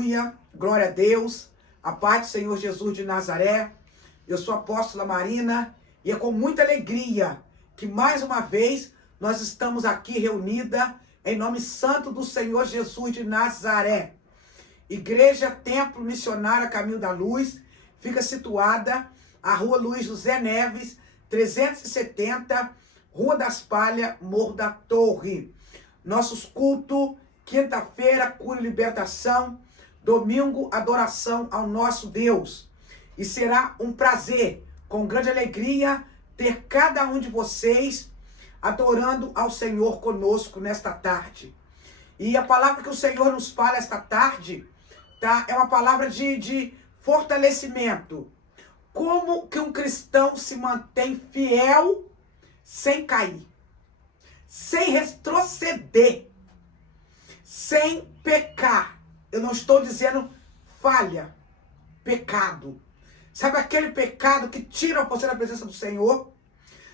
Aleluia, glória a Deus, a paz do Senhor Jesus de Nazaré. Eu sou a apóstola Marina e é com muita alegria que mais uma vez nós estamos aqui reunida em nome santo do Senhor Jesus de Nazaré. Igreja Templo Missionária Caminho da Luz fica situada à Rua Luiz José Neves, 370, Rua das Palhas, Morro da Torre. Nossos cultos, quinta-feira, cura e libertação, domingo, adoração ao nosso Deus. E será um prazer, com grande alegria, ter cada um de vocês adorando ao Senhor conosco nesta tarde. E a palavra que o Senhor nos fala esta tarde, tá? É uma palavra de fortalecimento. Como que um cristão se mantém fiel sem cair, sem retroceder, sem pecar. Eu não estou dizendo falha, pecado. Sabe aquele pecado que tira você da presença do Senhor?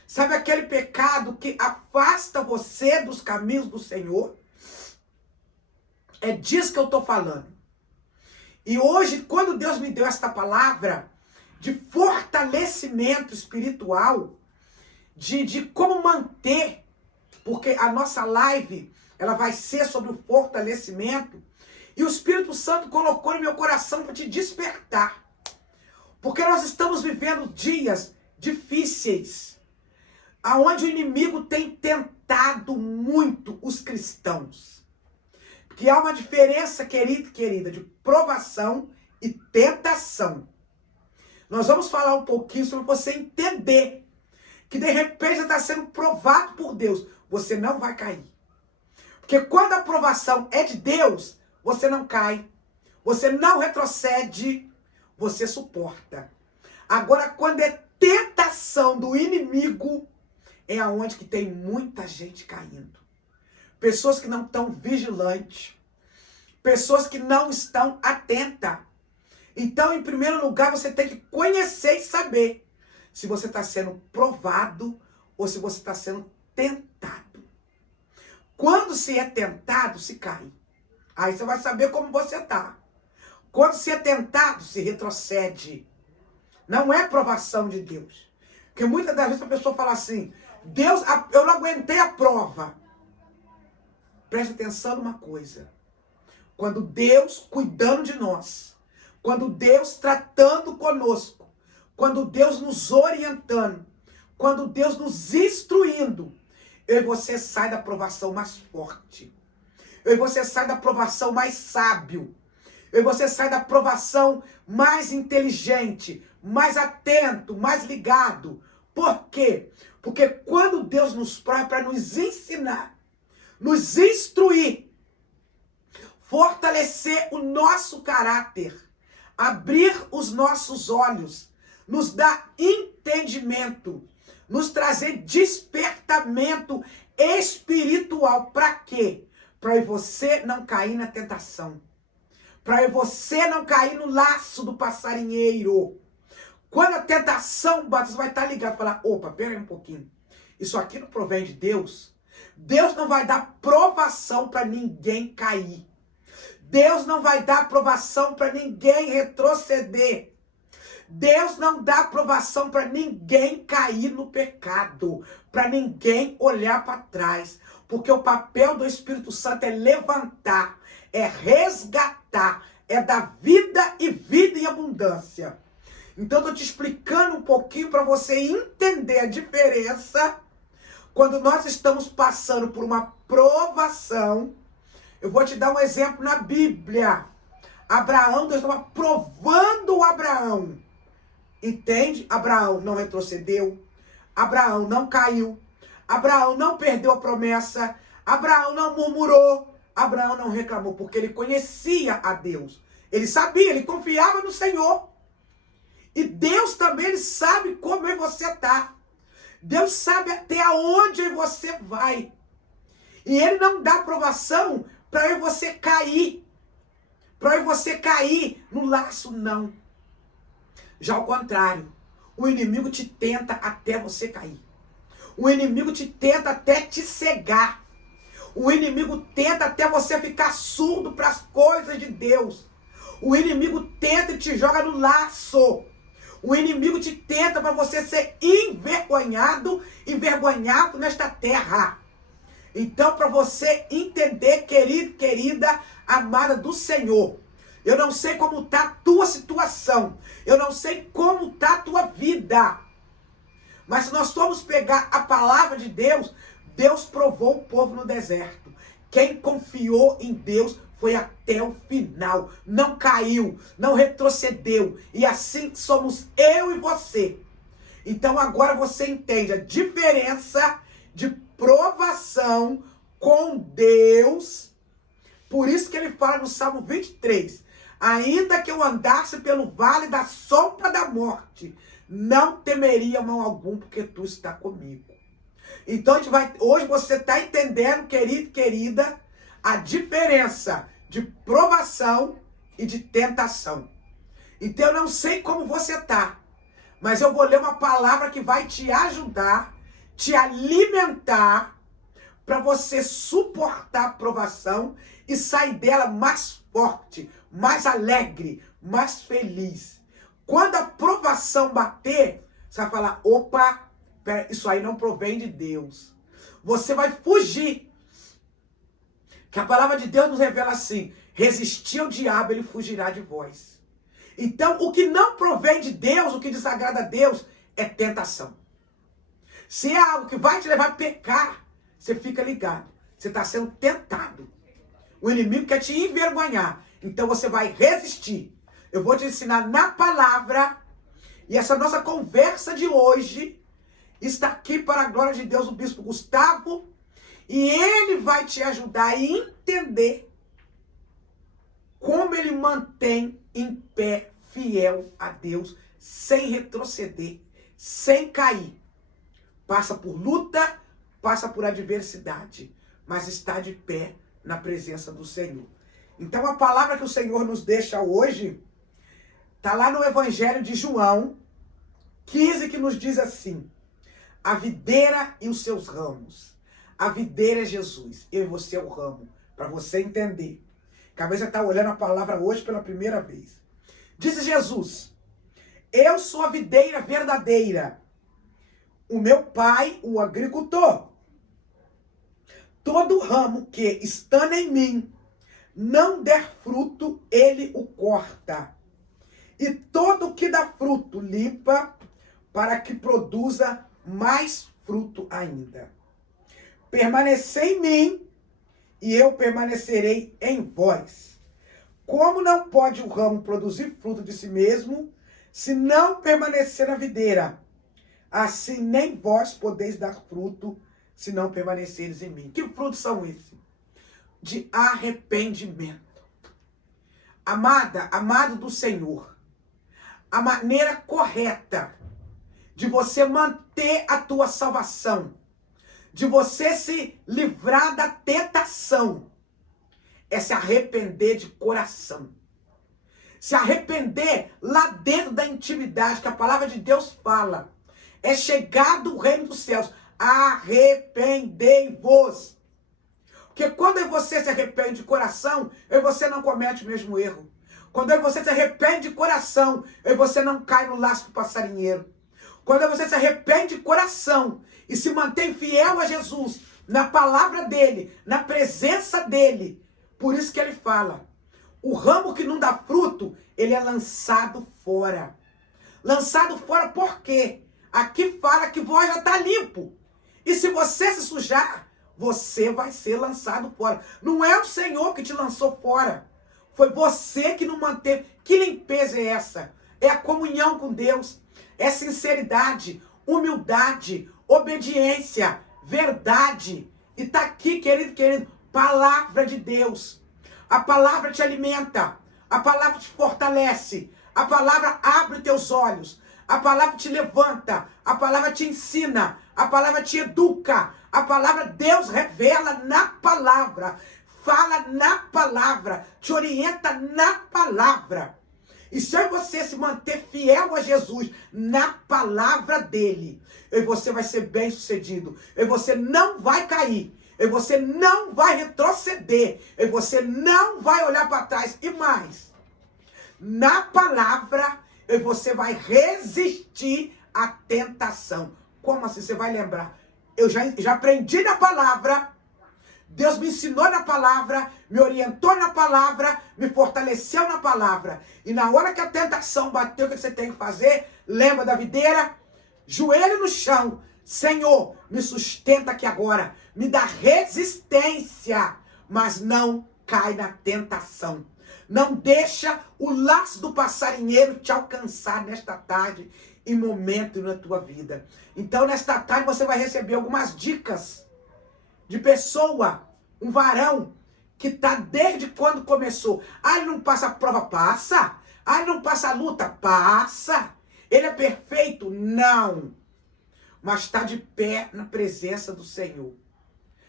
Sabe aquele pecado que afasta você dos caminhos do Senhor? É disso que eu estou falando. E hoje, quando Deus me deu esta palavra de fortalecimento espiritual, de como manter, porque a nossa live, ela vai ser sobre o fortalecimento, e o Espírito Santo colocou no meu coração para te despertar. Porque nós estamos vivendo dias difíceis, aonde o inimigo tem tentado muito os cristãos. Porque há uma diferença, querido e querida, de provação e tentação. Nós vamos falar um pouquinho sobre você entender que de repente você está sendo provado por Deus. Você não vai cair. Porque quando a provação é de Deus, você não cai, você não retrocede, você suporta. Agora, quando é tentação do inimigo, é aonde que tem muita gente caindo. Pessoas que não estão vigilantes, pessoas que não estão atentas. Então, em primeiro lugar, você tem que conhecer e saber se você está sendo provado ou se você está sendo tentado. Quando se é tentado, se cai. Aí você vai saber como você está. Quando se é tentado, se retrocede. Não é provação de Deus. Porque muitas das vezes a pessoa fala assim, Deus, eu não aguentei a prova. Preste atenção numa coisa. Quando Deus cuidando de nós, quando Deus tratando conosco, quando Deus nos orientando, quando Deus nos instruindo, eu e você sai da provação mais forte. Eu e você sai da provação mais sábio. Eu e você sai da provação mais inteligente, mais atento, mais ligado. Por quê? Porque quando Deus nos prova para nos ensinar, nos instruir, fortalecer o nosso caráter, abrir os nossos olhos, nos dar entendimento, nos trazer despertamento espiritual. Para quê? Para você não cair na tentação. Para você não cair no laço do passarinheiro. Quando a tentação bate, você vai estar ligado e falar, opa, pera aí um pouquinho. Isso aqui não provém de Deus. Deus não vai dar provação para ninguém cair. Deus não vai dar aprovação para ninguém retroceder. Deus não dá aprovação para ninguém cair no pecado, para ninguém olhar para trás. Porque o papel do Espírito Santo é levantar, é resgatar, é dar vida e vida em abundância. Então, eu estou te explicando um pouquinho para você entender a diferença quando nós estamos passando por uma provação. Eu vou te dar um exemplo na Bíblia. Abraão, Deus estava provando o Abraão. Entende? Abraão não retrocedeu. Abraão não caiu. Abraão não perdeu a promessa. Abraão não murmurou. Abraão não reclamou, porque ele conhecia a Deus. Ele sabia, ele confiava no Senhor. E Deus também, ele sabe como você está. Deus sabe até aonde você vai. E ele não dá aprovação para você cair. Para você cair no laço, não. Já ao contrário, o inimigo te tenta até você cair. O inimigo te tenta até te cegar. O inimigo tenta até você ficar surdo para as coisas de Deus. O inimigo tenta e te joga no laço. O inimigo te tenta para você ser envergonhado nesta terra. Então, para você entender, querido, querida, amada do Senhor, eu não sei como está a tua situação, eu não sei como está a tua vida, mas se nós formos pegar a palavra de Deus, Deus provou o povo no deserto. Quem confiou em Deus foi até o final, não caiu, não retrocedeu, e assim somos eu e você. Então agora você entende a diferença de provação com Deus. Por isso que ele fala no Salmo 23, ainda que eu andasse pelo vale da sombra da morte, não temeria mal algum, porque tu está comigo. Então hoje você está entendendo, querido, querida, a diferença de provação e de tentação. Então eu não sei como você está, mas eu vou ler uma palavra que vai te ajudar, te alimentar, para você suportar a provação e sair dela mais forte, mais alegre, mais feliz. Quando a provação bater, você vai falar, opa, pera, isso aí não provém de Deus. Você vai fugir. Que a palavra de Deus nos revela assim, resistir ao diabo, ele fugirá de vós. Então, o que não provém de Deus, o que desagrada a Deus, é tentação. Se é algo que vai te levar a pecar, você fica ligado. Você está sendo tentado. O inimigo quer te envergonhar. Então você vai resistir. Eu vou te ensinar na palavra. E essa nossa conversa de hoje está aqui para a glória de Deus, o bispo Gustavo. E ele vai te ajudar a entender como ele mantém em pé, fiel a Deus, sem retroceder, sem cair. Passa por luta, passa por adversidade, mas está de pé na presença do Senhor. Então a palavra que o Senhor nos deixa hoje está lá no Evangelho de João 15, que nos diz assim, a videira e os seus ramos. A videira é Jesus, eu e você é o ramo, para você entender. Talvez você está olhando a palavra hoje pela primeira vez. Disse Jesus, eu sou a videira verdadeira, o meu pai, o agricultor. Todo ramo que, estando em mim, não der fruto, ele o corta. E todo que dá fruto, limpa, para que produza mais fruto ainda. Permanecei em mim, e eu permanecerei em vós. Como não pode o ramo produzir fruto de si mesmo, se não permanecer na videira? Assim nem vós podeis dar fruto, se não permaneceres em mim. Que frutos são esses? De arrependimento. Amada, amado do Senhor, a maneira correta de você manter a tua salvação, de você se livrar da tentação, é se arrepender de coração. Se arrepender lá dentro da intimidade, que a palavra de Deus fala. É chegado o reino dos céus. Arrependei-vos. Porque quando você se arrepende de coração, você não comete o mesmo erro. Quando você se arrepende de coração, você não cai no laço do passarinheiro. Quando você se arrepende de coração e se mantém fiel a Jesus, na palavra dele, na presença dele, por isso que ele fala, o ramo que não dá fruto, ele é lançado fora. Lançado fora por quê? Aqui fala que vós já está limpo. E se você se sujar, você vai ser lançado fora. Não é o Senhor que te lançou fora. Foi você que não manteve. Que limpeza é essa? É a comunhão com Deus. É sinceridade, humildade, obediência, verdade. E está aqui, querido, querido, palavra de Deus. A palavra te alimenta. A palavra te fortalece. A palavra abre teus olhos. A palavra te levanta, a palavra te ensina, a palavra te educa, a palavra Deus revela na palavra, fala na palavra, te orienta na palavra. E se você se manter fiel a Jesus na palavra dele, você vai ser bem sucedido, você não vai cair, você não vai retroceder, você não vai olhar para trás. E mais, na palavra e você vai resistir à tentação. Como assim? Você vai lembrar. Eu já aprendi na palavra. Deus me ensinou na palavra, me orientou na palavra, me fortaleceu na palavra. E na hora que a tentação bateu, o que você tem que fazer? Lembra da videira? Joelho no chão. Senhor, me sustenta aqui agora. Me dá resistência, mas não cai na tentação. Não deixa o laço do passarinheiro te alcançar nesta tarde e momento na tua vida. Então, nesta tarde, você vai receber algumas dicas de pessoa, um varão, que está desde quando começou. Ah, ele não passa a prova? Passa. Ah, ele não passa a luta? Passa. Ele é perfeito? Não. Mas está de pé na presença do Senhor.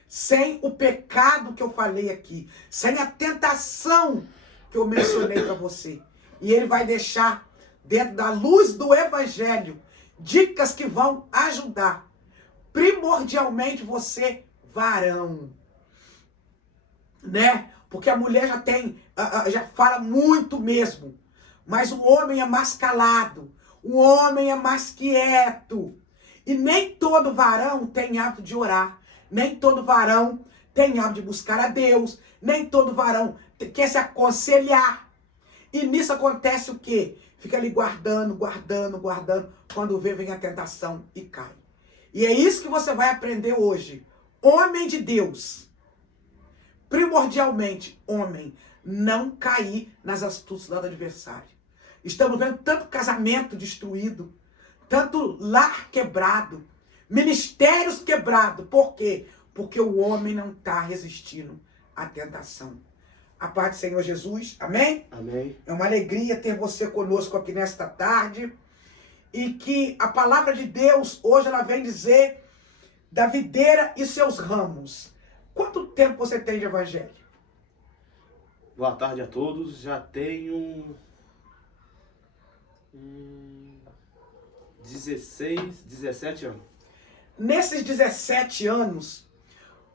Sem o pecado que eu falei aqui. Sem a tentação que eu mencionei para você. E ele vai deixar, dentro da luz do Evangelho, dicas que vão ajudar. Primordialmente você, varão. Né? Porque a mulher já fala muito mesmo. Mas o homem é mais calado. O homem é mais quieto. E nem todo varão tem hábito de orar. Nem todo varão tem hábito de buscar a Deus. Nem todo varão quer se aconselhar. E nisso acontece o quê? Fica ali guardando. Quando vê, vem a tentação e cai. E é isso que você vai aprender hoje. Homem de Deus. Primordialmente, homem. Não cair nas astúcias do adversário. Estamos vendo tanto casamento destruído. Tanto lar quebrado. Ministérios quebrados. Por quê? Porque o homem não está resistindo à tentação. A paz do Senhor Jesus. Amém? Amém. É uma alegria ter você conosco aqui nesta tarde. E que a palavra de Deus, hoje ela vem dizer da videira e seus ramos. Quanto tempo você tem de evangelho? Boa tarde a todos. Já tenho 17 anos. Nesses 17 anos,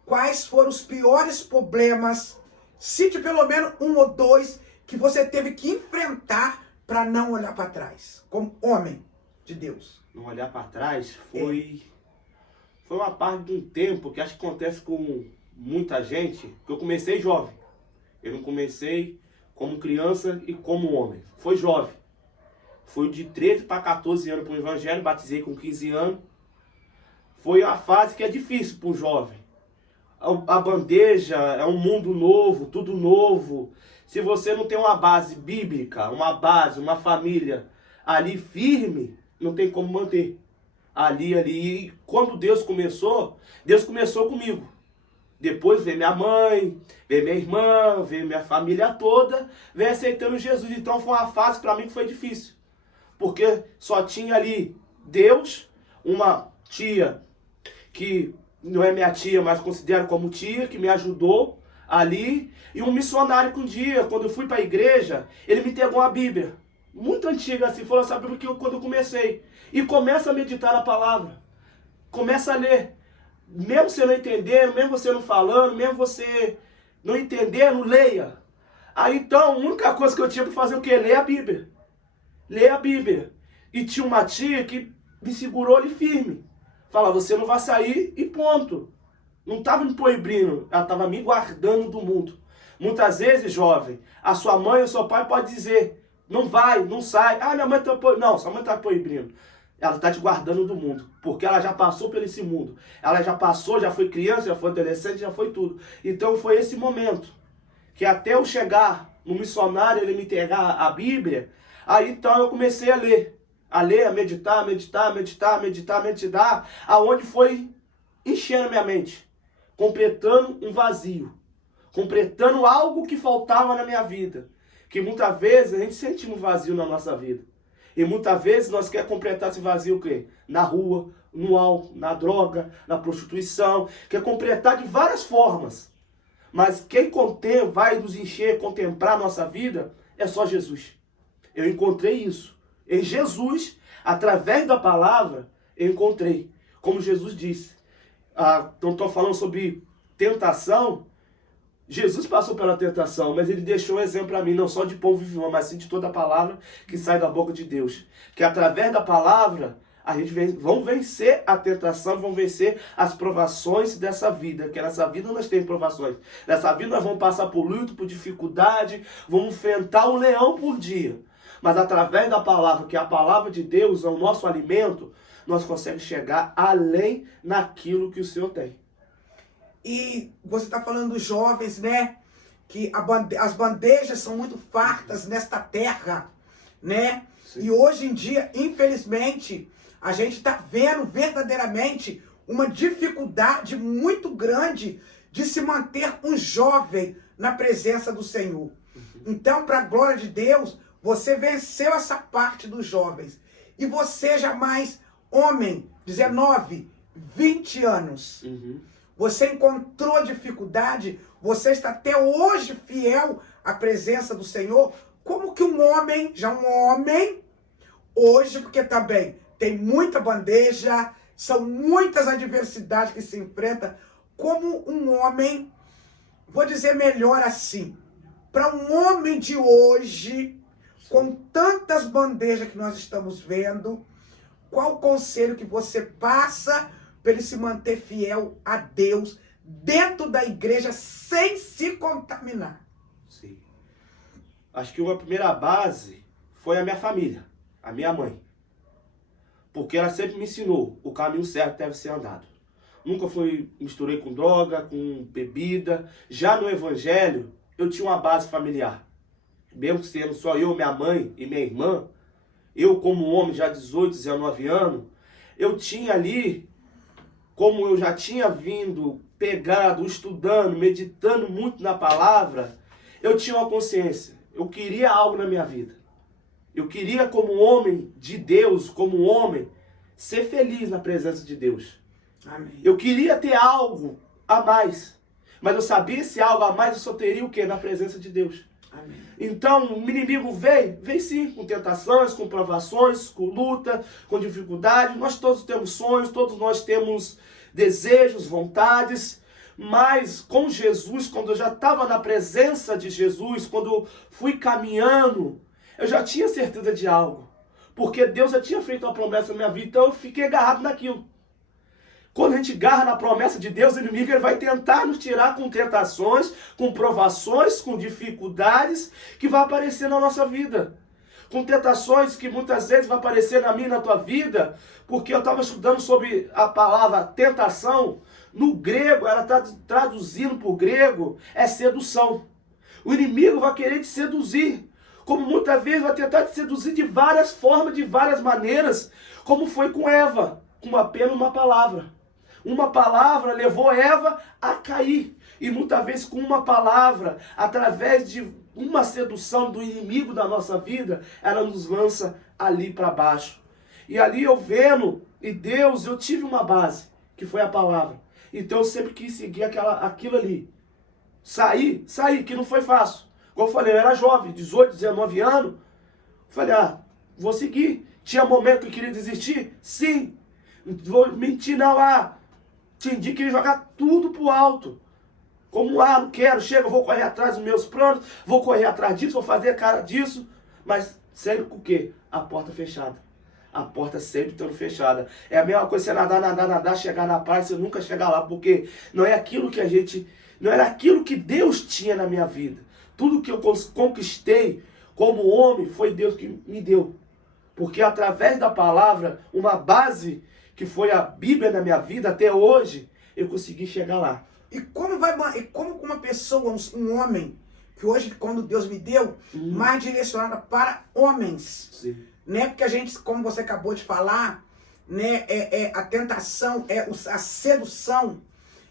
quais foram os piores problemas, cite pelo menos um ou dois, que você teve que enfrentar para não olhar para trás, como homem de Deus? Não olhar para trás foi uma parte de um tempo que acho que acontece com muita gente, que eu comecei jovem. Eu não comecei como criança e como homem. Foi jovem. Fui de 13 para 14 anos para o evangelho, batizei com 15 anos. Foi a fase que é difícil para um jovem. A bandeja é um mundo novo, tudo novo. Se você não tem uma base bíblica, uma base, uma família ali firme, não tem como manter. Ali. E quando Deus começou comigo. Depois veio minha mãe, veio minha irmã, veio minha família toda, veio aceitando Jesus. Então foi uma fase para mim que foi difícil. Porque só tinha ali Deus, uma tia que não é minha tia, mas considero como tia, que me ajudou ali. E um missionário que um dia, quando eu fui para a igreja, ele me entregou uma Bíblia. Muito antiga assim, falou essa Bíblia quando eu comecei. E começa a meditar na palavra. Começa a ler. Mesmo você não entendendo, mesmo você não falando, mesmo você não entendendo, leia. Aí então, a única coisa que eu tinha para fazer o quê? Ler a Bíblia. Ler a Bíblia. E tinha uma tia que me segurou ali firme. Fala, você não vai sair e ponto. Não estava me proibindo, ela estava me guardando do mundo. Muitas vezes, jovem, a sua mãe ou seu pai pode dizer, não vai, não sai. Ah, minha mãe está proibindo. Não, sua mãe está proibindo. Ela está te guardando do mundo, porque ela já passou por esse mundo. Ela já passou, já foi criança, já foi adolescente, já foi tudo. Então foi esse momento, que até eu chegar no missionário, ele me entregar a Bíblia, aí então eu comecei a ler, a meditar, aonde foi enchendo a minha mente, completando um vazio, completando algo que faltava na minha vida, que muitas vezes a gente sente um vazio na nossa vida. E muitas vezes nós queremos completar esse vazio o quê? Na rua, no álcool, na droga, na prostituição. Quer completar de várias formas. Mas quem vai nos encher, contemplar a nossa vida, é só Jesus. Eu encontrei isso. Em Jesus, através da palavra, eu encontrei. Como Jesus disse. Então estou falando sobre tentação. Jesus passou pela tentação, mas ele deixou um exemplo para mim, não só de pão vivo, mas sim de toda a palavra que sai da boca de Deus. Que através da palavra, a gente vamos vencer a tentação, vamos vencer as provações dessa vida. Que nessa vida nós temos provações. Nessa vida nós vamos passar por luto, por dificuldade, vamos enfrentar um leão por dia. Mas através da palavra, que a palavra de Deus é o nosso alimento, nós conseguimos chegar além naquilo que o Senhor tem. E você está falando dos jovens, né? Que as bandejas são muito fartas nesta terra, né? Sim. E hoje em dia, infelizmente, a gente está vendo verdadeiramente uma dificuldade muito grande de se manter um jovem na presença do Senhor. Então, para a glória de Deus, você venceu essa parte dos jovens. E você jamais, homem, 19, 20 anos, você encontrou dificuldade, você está até hoje fiel à presença do Senhor, como que um homem, já um homem, hoje, porque também tem muita bandeja, são muitas adversidades que se enfrentam, como um homem, vou dizer melhor assim, para um homem de hoje, com tantas bandejas que nós estamos vendo, qual o conselho que você passa para ele se manter fiel a Deus dentro da igreja sem se contaminar? Sim. Acho que uma primeira base foi a minha família, a minha mãe. Porque ela sempre me ensinou o caminho certo deve ser andado. Nunca misturei com droga, com bebida. Já no evangelho, eu tinha uma base familiar. Mesmo sendo só eu, minha mãe e minha irmã, eu como homem já 18, 19 anos, eu tinha ali, como eu já tinha vindo, pegado, estudando, meditando muito na palavra, eu tinha uma consciência. Eu queria algo na minha vida. Eu queria, como homem de Deus, como homem, ser feliz na presença de Deus. Amém. Eu queria ter algo a mais. Mas eu sabia esse algo a mais eu só teria o quê? Na presença de Deus. Amém. Então, o inimigo veio sim, com tentações, com provações, com luta, com dificuldade. Nós todos temos sonhos, todos nós temos desejos, vontades. Mas com Jesus, quando eu já estava na presença de Jesus, quando eu fui caminhando, eu já tinha certeza de algo. Porque Deus já tinha feito uma promessa na minha vida, então eu fiquei agarrado naquilo. Quando a gente agarra na promessa de Deus, o inimigo ele vai tentar nos tirar com tentações, com provações, com dificuldades que vai aparecer na nossa vida. Com tentações que muitas vezes vai aparecer na minha e na tua vida, porque eu estava estudando sobre a palavra tentação. No grego, ela está traduzindo para o grego, é sedução. O inimigo vai querer te seduzir. Como muitas vezes vai tentar te seduzir de várias formas, de várias maneiras, como foi com Eva, com apenas uma palavra. Uma palavra levou Eva a cair. E muitas vezes com uma palavra, através de uma sedução do inimigo da nossa vida, ela nos lança ali para baixo. E ali eu vendo, e Deus, eu tive uma base, que foi a palavra. Então eu sempre quis seguir aquilo ali. Sair, que não foi fácil. Como eu falei, eu era jovem, 18, 19 anos. Falei, vou seguir. Tinha momento que eu queria desistir? Sim. Vou mentir não, tinha dia que queria jogar tudo pro alto. Como, não quero, chega, eu vou correr atrás dos meus planos, vou correr atrás disso, vou fazer a cara disso. Mas sempre com o quê? A porta fechada. A porta sempre estando fechada. É a mesma coisa você nadar, chegar na praia, você nunca chegar lá, porque não é aquilo que não era aquilo que Deus tinha na minha vida. Tudo que eu conquistei como homem foi Deus que me deu. Porque através da palavra, uma base que foi a Bíblia na minha vida até hoje, eu consegui chegar lá. E como uma pessoa, um homem, que hoje, quando Deus me deu, mais direcionada para homens. Sim. Né? Porque a gente, como você acabou de falar, né, a tentação, a sedução.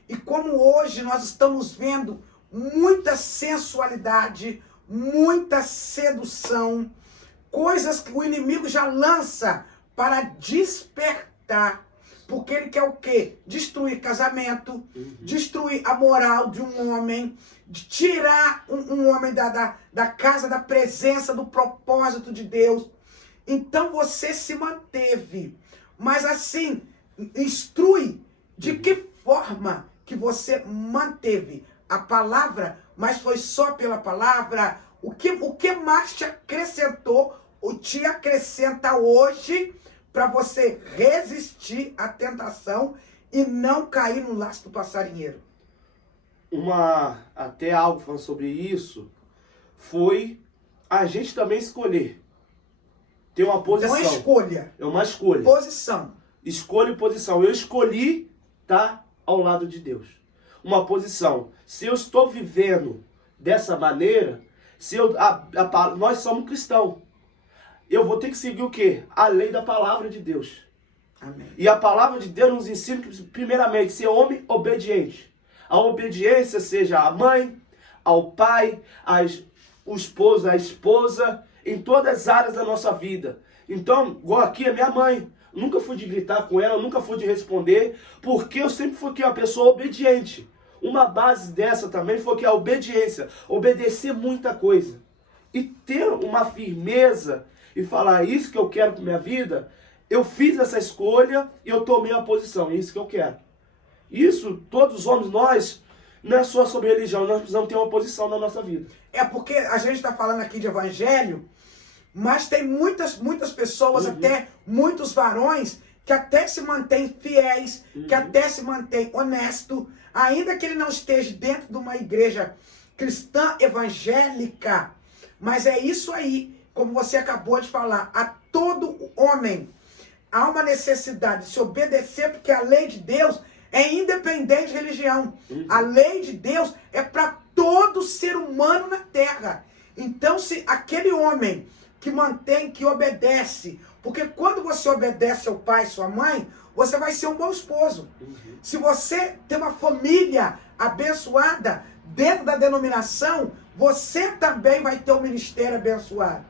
E como hoje nós estamos vendo muita sensualidade, muita sedução, coisas que o inimigo já lança para despertar. Porque ele quer o quê? Destruir casamento, destruir a moral de um homem, de tirar um homem da casa, da presença, do propósito de Deus. Então você se manteve. Mas assim, instrui de que forma que você manteve a palavra, mas foi só pela palavra? O que mais te acrescentou ou te acrescenta hoje para você resistir à tentação e não cair no laço do passarinheiro? Até algo falando sobre isso, foi a gente também escolher. Ter uma posição. Então é escolha. É uma escolha. Posição. Escolha e posição. Eu escolhi estar ao lado de Deus. Uma posição. Se eu estou vivendo dessa maneira, nós somos cristãos. Eu vou ter que seguir o quê? A lei da palavra de Deus. Amém. E a palavra de Deus nos ensina, primeiramente, ser homem obediente. A obediência seja à mãe, ao pai, o esposo, a esposa, em todas as áreas da nossa vida. Então, igual aqui é minha mãe. Nunca fui de gritar com ela, nunca fui de responder, porque eu sempre fui uma pessoa obediente. Uma base dessa também foi que a obediência, obedecer muita coisa. E ter uma firmeza e falar isso que eu quero para minha vida, eu fiz essa escolha e eu tomei a posição, é isso que eu quero. Isso, todos os homens, nós, não é só sobre religião, nós precisamos ter uma posição na nossa vida. É porque a gente está falando aqui de evangelho, mas tem muitas pessoas, até muitos varões, que até se mantêm fiéis, que até se mantêm honestos, ainda que ele não esteja dentro de uma igreja cristã evangélica. Mas é isso aí, como você acabou de falar, a todo homem há uma necessidade de se obedecer, porque a lei de Deus é independente de religião. A lei de Deus é para todo ser humano na terra. Então, se aquele homem que mantém, que obedece, porque quando você obedece ao pai e sua mãe, você vai ser um bom esposo. Se você tem uma família abençoada dentro da denominação, você também vai ter um ministério abençoado.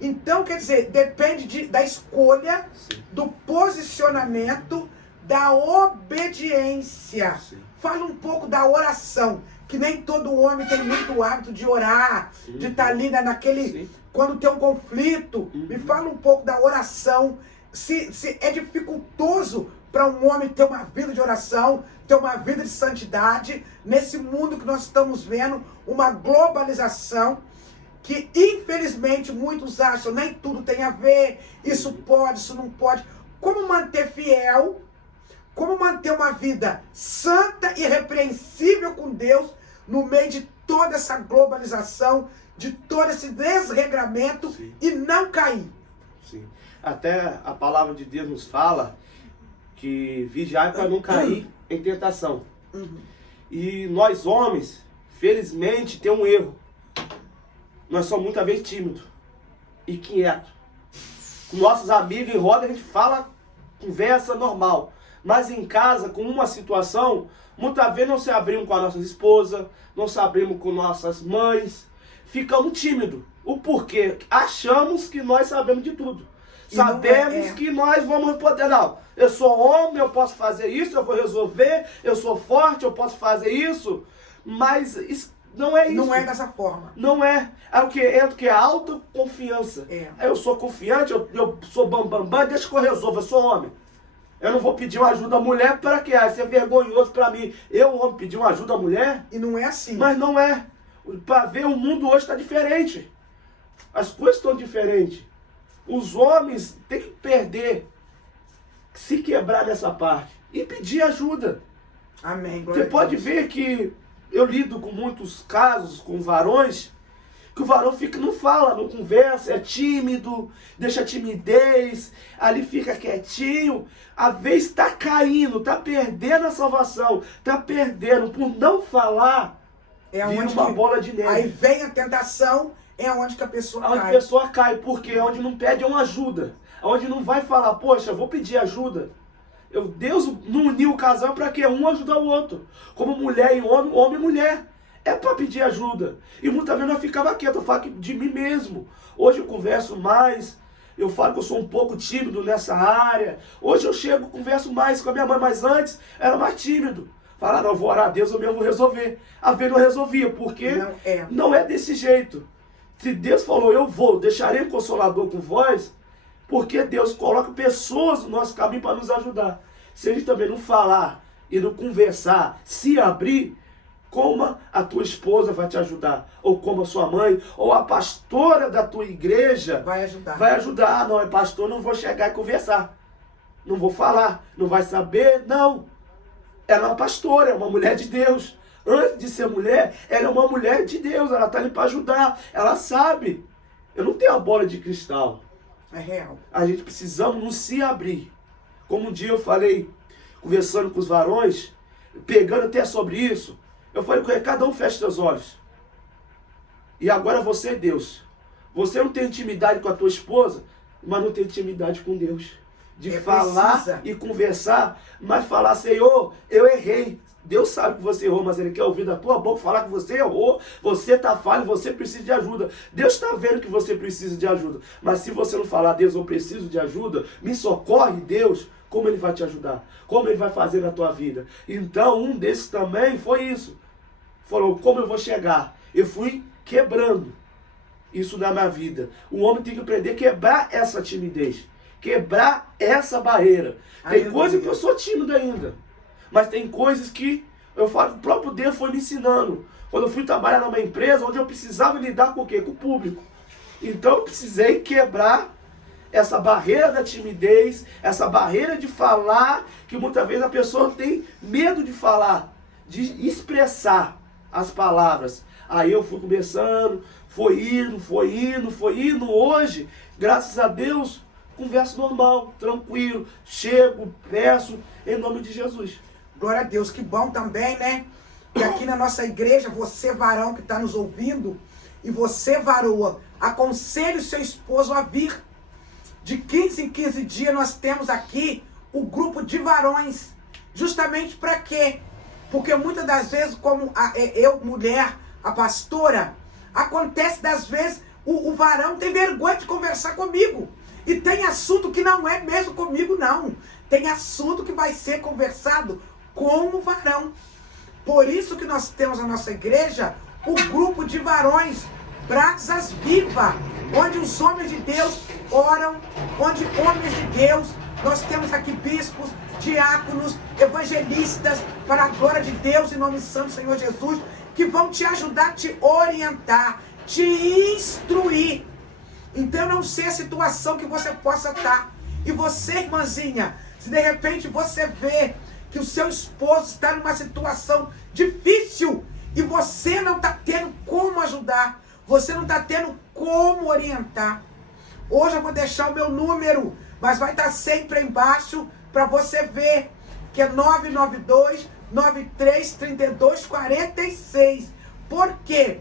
Então, quer dizer, depende da escolha, do posicionamento, da obediência. Fala um pouco da oração, que nem todo homem tem muito hábito de orar, de estar ali naquele... Quando tem um conflito, me fala um pouco da oração. Se é dificultoso para um homem ter uma vida de oração, ter uma vida de santidade, nesse mundo que nós estamos vendo, uma globalização, que infelizmente muitos acham nem tudo tem a ver, isso pode, isso não pode. Como manter fiel, como manter uma vida santa e irrepreensível com Deus no meio de toda essa globalização, de todo esse desregramento e não cair. Sim. Até a palavra de Deus nos fala que vigiar para não cair em tentação. E nós homens, felizmente, tem um erro. Nós somos muitas vezes tímidos e quietos. Com nossos amigos em roda a gente fala, conversa normal. Mas em casa, com uma situação, muitas vezes não se abrimos com as nossas esposas, não se abrimos com nossas mães. Ficamos tímidos. O porquê? Achamos que nós sabemos de tudo. Sabemos que nós vamos poder. Não, eu sou homem, eu posso fazer isso, eu vou resolver, eu sou forte, eu posso fazer isso. Mas isso, não é isso. Não é dessa forma. Não é. É o que? É o que? A autoconfiança. Eu sou confiante, eu sou bambambam, deixa que eu resolvo, eu sou homem. Eu não vou pedir uma ajuda à mulher para quê? Isso é vergonhoso para mim. Eu, homem, pedir uma ajuda à mulher? E não é assim. Mas não é. Para ver, o mundo hoje está diferente. As coisas estão diferentes. Os homens têm que perder, se quebrar nessa parte e pedir ajuda. Amém. Você pode ver que eu lido com muitos casos com varões, que o varão fica, não fala, não conversa, é tímido, deixa a timidez, ali fica quietinho. A vez está caindo, está perdendo a salvação, está perdendo por não falar. É vira onde uma bola de neve. Aí vem a tentação, é onde que a pessoa cai. Onde a pessoa cai, porque onde não pede uma ajuda. Onde não vai falar, poxa, eu vou pedir ajuda. Deus não uniu o casal para que um ajudar o outro. Como mulher e homem, homem e mulher. É para pedir ajuda. E muitas vezes eu ficava quieto, eu falo de mim mesmo. Hoje eu converso mais, eu falo que eu sou um pouco tímido nessa área. Hoje eu chego, converso mais com a minha mãe, mas antes era mais tímido. Falar, não, eu vou orar a Deus, eu mesmo vou resolver. A vez não resolvia, porque não é desse jeito. Se Deus falou, eu vou, deixarei o Consolador com vós, porque Deus coloca pessoas no nosso caminho para nos ajudar. Se a gente também não falar e não conversar, se abrir, como a tua esposa vai te ajudar, ou como a sua mãe, ou a pastora da tua igreja Vai ajudar. vai ajudar. Não é pastor, não vou chegar e conversar, não vou falar, não vai saber, não. Ela é uma pastora, é uma mulher de Deus. Antes de ser mulher, ela é uma mulher de Deus, ela está ali para ajudar, ela sabe. Eu não tenho a bola de cristal. É real. A gente precisamos nos se abrir. Como um dia eu falei, conversando com os varões, pegando até sobre isso, eu falei com ele, cada um fecha seus olhos. E agora você é Deus. Você não tem intimidade com a tua esposa, mas não tem intimidade com Deus. De falar e conversar, mas falar, Senhor, eu errei. Deus sabe que você errou, mas Ele quer ouvir da tua boca falar que você errou, você está falho, você precisa de ajuda. Deus está vendo que você precisa de ajuda. Mas se você não falar, Deus, eu preciso de ajuda, me socorre, Deus, como Ele vai te ajudar? Como Ele vai fazer na tua vida? Então, um desses também foi isso. Falou, como eu vou chegar? Eu fui quebrando isso na minha vida. O homem tem que aprender a quebrar essa timidez, quebrar essa barreira. Tem coisa que eu sou tímido ainda, mas tem coisas que eu falo, o próprio Deus foi me ensinando. Quando eu fui trabalhar numa empresa onde eu precisava lidar com o quê? Com o público. Então eu precisei quebrar essa barreira da timidez, essa barreira de falar, que muitas vezes a pessoa tem medo de falar, de expressar as palavras. Aí eu fui começando, foi indo. Hoje, graças a Deus, converso normal, tranquilo, chego, peço, em nome de Jesus. Glória a Deus, que bom também, né? Que aqui na nossa igreja, você varão que está nos ouvindo, e você varoa, aconselhe o seu esposo a vir. De 15 em 15 dias nós temos aqui o grupo de varões. Justamente para quê? Porque muitas das vezes, como eu, mulher, a pastora, acontece das vezes o varão tem vergonha de conversar comigo. E tem assunto que não é mesmo comigo, não. Tem assunto que vai ser conversado com o varão. Por isso que nós temos na nossa igreja o grupo de varões, Brasas Viva, onde os homens de Deus oram, onde homens de Deus, nós temos aqui bispos, diáconos, evangelistas, para a glória de Deus, em nome do Santo Senhor Jesus, que vão te ajudar, te orientar, te instruir. Então eu não sei a situação que você possa estar. E você, irmãzinha, se de repente você vê que o seu esposo está numa situação difícil e você não está tendo como ajudar, você não está tendo como orientar. Hoje eu vou deixar o meu número, mas vai estar sempre aí embaixo para você ver, que é 992-9332-46. Por quê?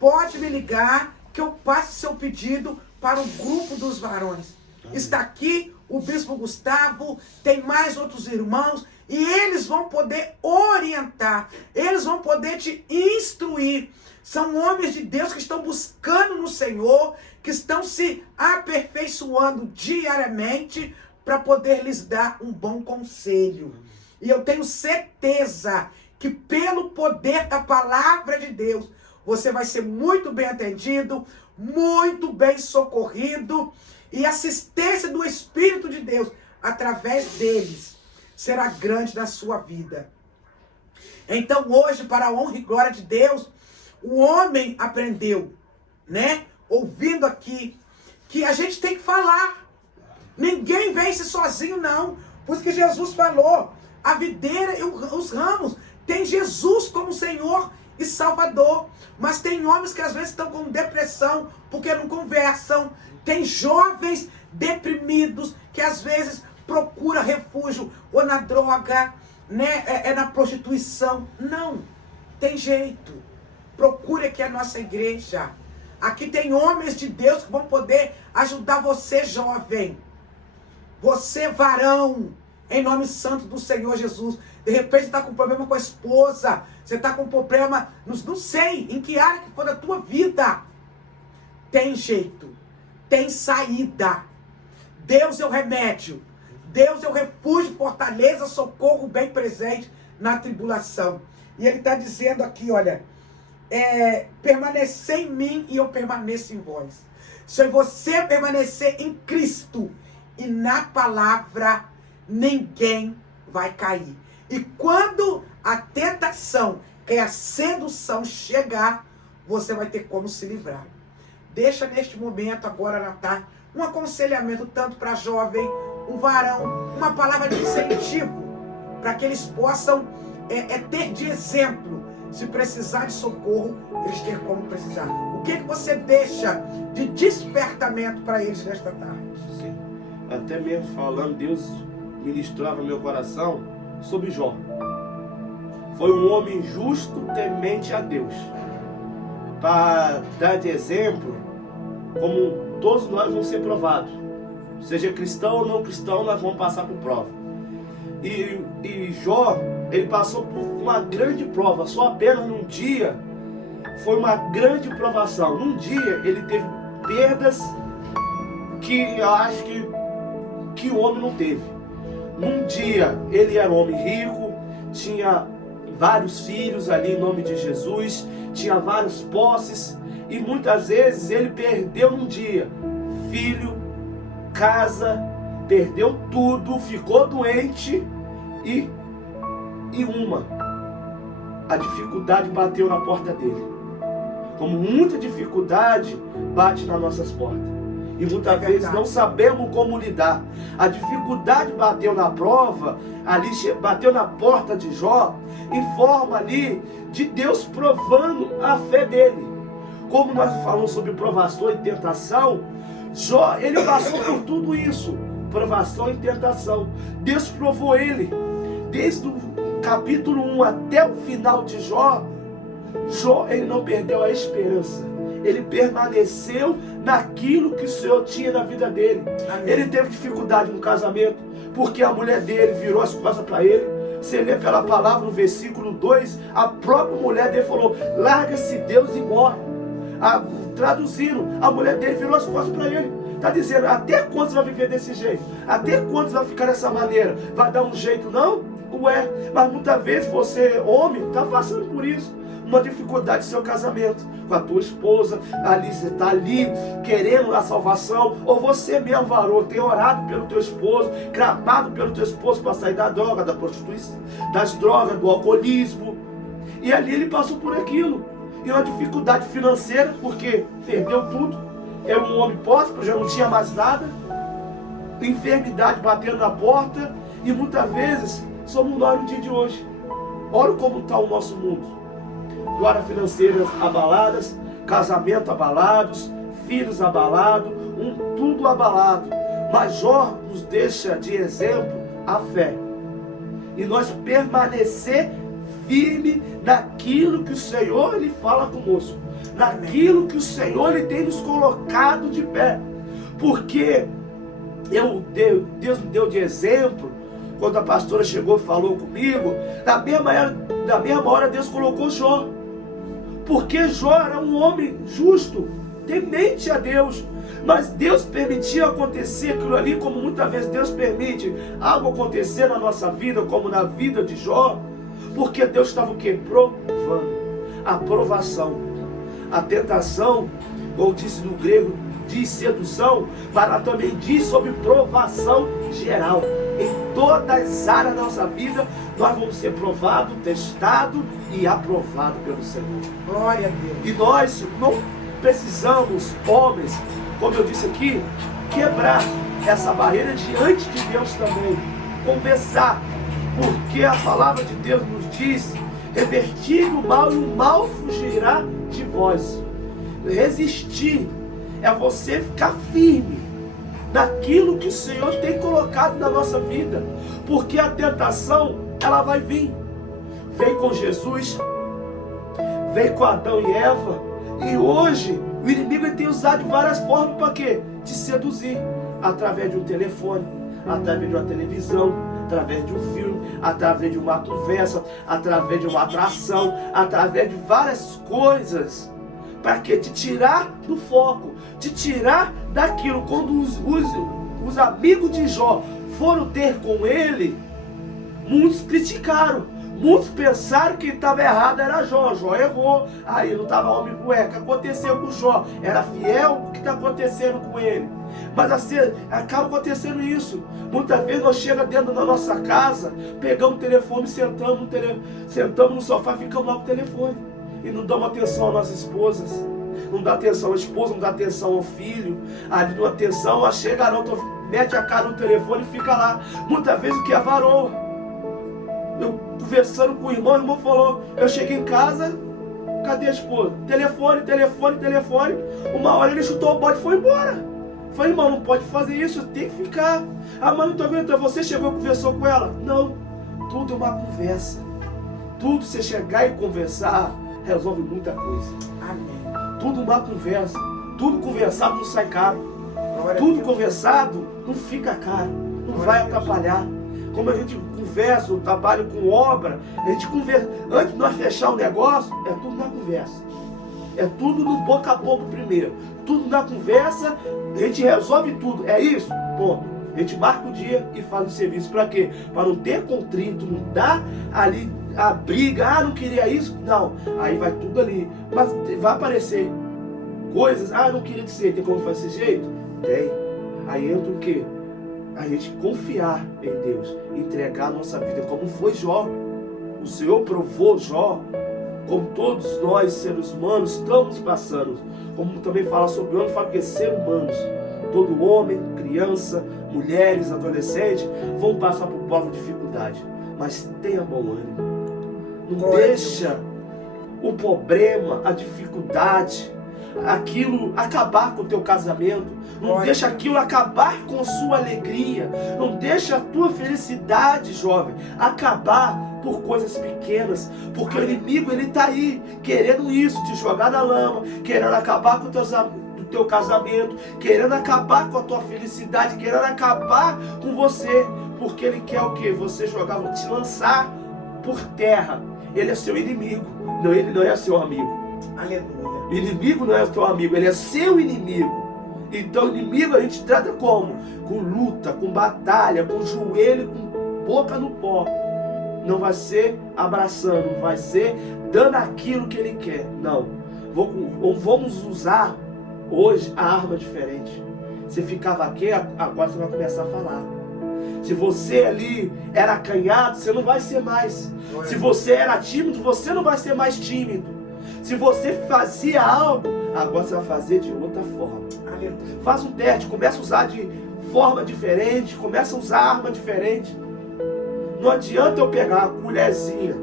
Pode me ligar que eu passo seu pedido para o grupo dos varões. Amém. Está aqui o bispo Gustavo, tem mais outros irmãos, e eles vão poder orientar, eles vão poder te instruir. São homens de Deus que estão buscando no Senhor, que estão se aperfeiçoando diariamente para poder lhes dar um bom conselho. E eu tenho certeza que pelo poder da palavra de Deus, você vai ser muito bem atendido, muito bem socorrido, e a assistência do Espírito de Deus, através deles, será grande na sua vida. Então hoje, para a honra e glória de Deus, o homem aprendeu, né? Ouvindo aqui, que a gente tem que falar. Ninguém vence sozinho, não. Por isso que Jesus falou, a videira e os ramos, tem Jesus como Senhor e Salvador. Mas tem homens que às vezes estão com depressão, porque não conversam. Tem jovens deprimidos, que às vezes procuram refúgio, ou na droga, né? Na prostituição. Não, tem jeito. Procure aqui a nossa igreja. Aqui tem homens de Deus que vão poder ajudar você, jovem. Você, varão, em nome santo do Senhor Jesus. De repente você está com problema com a esposa. Você está com problema, não sei, em que área que for da tua vida. Tem jeito. Tem saída. Deus é o remédio. Deus é o refúgio, fortaleza, socorro bem presente na tribulação. E ele está dizendo aqui, olha, permanecer em mim e eu permaneço em vós. Se você permanecer em Cristo e na palavra, ninguém vai cair. E quando a tentação que a sedução chegar, você vai ter como se livrar. Deixa neste momento, agora na tarde, um aconselhamento tanto para jovem, um varão, uma palavra de incentivo, para que eles possam ter de exemplo. Se precisar de socorro, eles têm como precisar. O que você deixa de despertamento para eles nesta tarde? Sim. Até mesmo falando, Deus ministrava meu coração sobre Jó. Foi um homem justo, temente a Deus. Para dar de exemplo, como todos nós vamos ser provados. Seja cristão ou não cristão, nós vamos passar por prova. E Jó, ele passou por uma grande prova. Só apenas num dia foi uma grande provação. Num dia ele teve perdas que eu acho que o homem não teve. Num dia ele era um homem rico, tinha vários filhos ali em nome de Jesus, tinha várias posses, e muitas vezes ele perdeu num dia filho, casa, perdeu tudo, ficou doente e a dificuldade bateu na porta dele. Como muita dificuldade bate nas nossas portas. E muitas vezes não sabemos como lidar. A dificuldade bateu na prova, ali bateu na porta de Jó, em forma ali de Deus provando a fé dele. Como nós falamos sobre provação e tentação, Jó, ele passou por tudo isso. Provação e tentação. Deus provou ele. Desde o capítulo 1 até o final de Jó, ele não perdeu a esperança. Ele permaneceu naquilo que o Senhor tinha na vida dele. Amém. Ele teve dificuldade no casamento, porque a mulher dele virou as costas para ele. Você lê pela palavra no versículo 2, a própria mulher dele falou: larga-se Deus e morre. Traduzindo, a mulher dele virou as costas para ele. Está dizendo: até quando você vai viver desse jeito? Até quando você vai ficar dessa maneira? Vai dar um jeito não? Ué, mas muitas vezes você, homem, está passando por isso. Uma dificuldade no seu casamento com a tua esposa, ali você está ali querendo a salvação, ou você mesmo, varão, tem orado pelo teu esposo, clamado pelo teu esposo para sair da droga, da prostituição, das drogas, do alcoolismo, e ali ele passou por aquilo, e uma dificuldade financeira, porque perdeu tudo, era um homem próspero, já não tinha mais nada, enfermidade batendo na porta, e muitas vezes somos nós no dia de hoje. Olha como está o nosso mundo. Glória financeiras abaladas, casamento abalados, filhos abalados, tudo abalado. Mas Jó nos deixa de exemplo a fé. E nós permanecer firme naquilo que o Senhor ele fala conosco. Naquilo que o Senhor ele tem nos colocado de pé. Porque Deus me deu de exemplo. Quando a pastora chegou e falou comigo, na mesma hora Deus colocou Jó. Porque Jó era um homem justo, temente a Deus. Mas Deus permitia acontecer aquilo ali, como muitas vezes Deus permite algo acontecer na nossa vida, como na vida de Jó. Porque Deus estava o quê? Provando. A provação. A tentação, como disse no grego, diz sedução, mas ela também diz sobre provação geral. Em todas as áreas da nossa vida, nós vamos ser provados, testados e aprovados pelo Senhor. Glória a Deus. E nós não precisamos, homens, como eu disse aqui, quebrar essa barreira diante de Deus também. Conversar, porque a palavra de Deus nos diz: revertir o mal e o mal fugirá de vós. Resistir é você ficar firme naquilo que o Senhor tem colocado na nossa vida, porque a tentação, ela vai vir. Veio com Jesus, veio com Adão e Eva, e hoje o inimigo tem usado de várias formas para quê? Te seduzir, através de um telefone, através de uma televisão, através de um filme, através de uma conversa, através de uma atração, através de várias coisas. Para quê? Te tirar do foco, te tirar daquilo. Quando os amigos de Jó foram ter com ele, muitos criticaram, Muitos pensaram que estava errado era Jó. Jó errou. Aí não estava homem. Ué, o que aconteceu com Jó? Era fiel? O que está acontecendo com ele? Mas assim, acaba acontecendo isso. Muitas vezes nós chegamos dentro da nossa casa, pegamos o telefone, sentamos no sofá e ficamos lá com o telefone. E não damos atenção às nossas esposas. Não dá atenção à esposa, não dá atenção ao filho. Ali não dá atenção, chega a garota, mete a cara no telefone e fica lá. Muitas vezes o que é varou. Eu conversando com o irmão falou, eu cheguei em casa, cadê a esposa? Telefone. Uma hora ele chutou o bote e foi embora. Falei, irmão, não pode fazer isso, tem que ficar. Ah, mas não tô aguentando, você chegou e conversou com ela? Não, tudo é uma conversa. Tudo você chegar e conversar, resolve muita coisa. Amém. Tudo uma conversa. Tudo conversado não sai caro. Glória Tudo a Deus. conversado não fica caro. Não Glória vai a Deus. atrapalhar. Como a gente conversa, eu trabalho com obra, a gente conversa. Antes de nós fechar o negócio, é tudo na conversa. É tudo no boca a boca primeiro. Tudo na conversa, a gente resolve tudo. É isso? Ponto. A gente marca o dia e faz o serviço. Para quê? Para não ter contrito, não dar ali a briga. Ah, não queria isso? Não. Aí vai tudo ali. Mas vai aparecer coisas. Ah, não queria dizer. Tem como fazer desse jeito? Tem. Aí entra o quê? A gente confiar em Deus. Entregar a nossa vida como foi Jó. O Senhor provou Jó. Como todos nós, seres humanos, estamos passando. Como também fala sobre o homem, fala que é ser humanos. Todo homem, criança, mulheres, adolescentes vão passar por prova de dificuldade. Mas tenha bom ânimo. Não deixa o problema, a dificuldade, aquilo acabar com o teu casamento. Não deixa aquilo acabar com a sua alegria. Não deixa a tua felicidade, jovem, acabar por coisas pequenas. Porque o inimigo, ele está aí, querendo isso, te jogar na lama, querendo acabar com o teu casamento, querendo acabar com a tua felicidade, querendo acabar com você. Porque ele quer o quê? Você jogar, te lançar por terra. Ele é seu inimigo. Não, ele não é seu amigo. Aleluia. O inimigo não é o teu amigo, ele é seu inimigo. Então o inimigo a gente trata como? Com luta, com batalha, com joelho, com boca no pó. Não vai ser abraçando, vai ser dando aquilo que ele quer. Não. Vamos usar hoje a arma diferente. Você ficava aqui, agora você vai começar a falar. Se você ali era acanhado, você não vai ser mais. Se você era tímido, você não vai ser mais tímido. Se você fazia algo, agora você vai fazer de outra forma. Faz um teste, começa a usar de forma diferente, começa a usar arma diferente. Não adianta eu pegar a colherzinha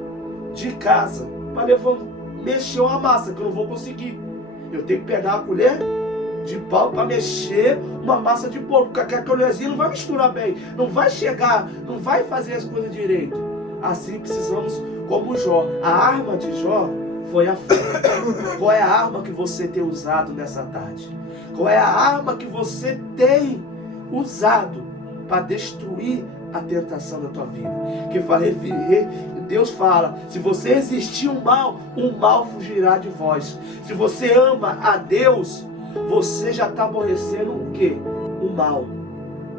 de casa para mexer uma massa, que eu não vou conseguir. Eu tenho que pegar a colher de pau para mexer uma massa de bolo, porque a colherzinha não vai misturar bem, não vai chegar, não vai fazer as coisas direito. Assim precisamos, como Jó. A arma de Jó foi a fé. Qual é a arma que você tem usado nessa tarde? Qual é a arma que você tem usado para destruir a tentação da tua vida? Que Deus fala, se você resistir o mal fugirá de vós. Se você ama a Deus, você já está aborrecendo o quê? O mal.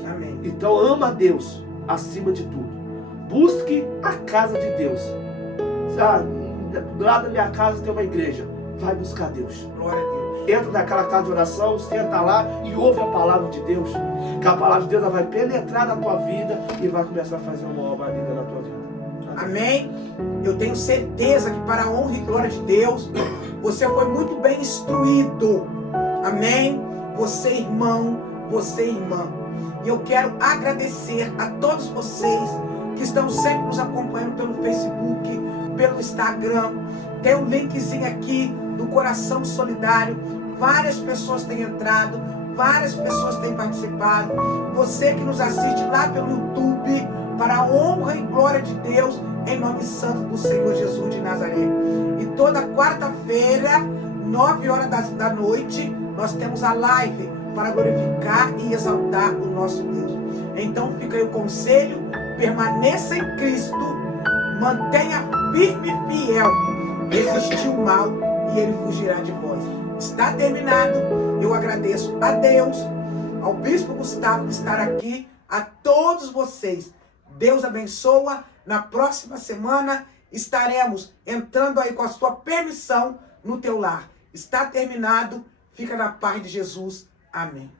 Amém. Então ama a Deus acima de tudo. Busque a casa de Deus. Do lado da minha casa tem uma igreja. Vai buscar Deus. Glória a Deus. Entra naquela casa de oração, senta lá e ouve a palavra de Deus. Que a palavra de Deus vai penetrar na tua vida e vai começar a fazer uma obra linda na tua vida. Amém? Eu tenho certeza que para a honra e glória de Deus, você foi muito bem instruído. Amém? Você irmão, você irmã. E eu quero agradecer a todos vocês que estão sempre nos acompanhando pelo Facebook, pelo Instagram. Tem um linkzinho aqui do Coração Solidário. Várias pessoas têm entrado, várias pessoas têm participado. Você que nos assiste lá pelo YouTube, para a honra e glória de Deus, em nome santo do Senhor Jesus de Nazaré. E toda quarta-feira, 9 horas da noite, nós temos a live para glorificar e exaltar o nosso Deus. Então fica aí o conselho: permaneça em Cristo, mantenha firme e fiel, resistir o mal e ele fugirá de vós. Está terminado. Eu agradeço a Deus, ao Bispo Gustavo por estar aqui, a todos vocês. Deus abençoa. Na próxima semana estaremos entrando aí com a sua permissão no teu lar. Está terminado. Fica na paz de Jesus. Amém.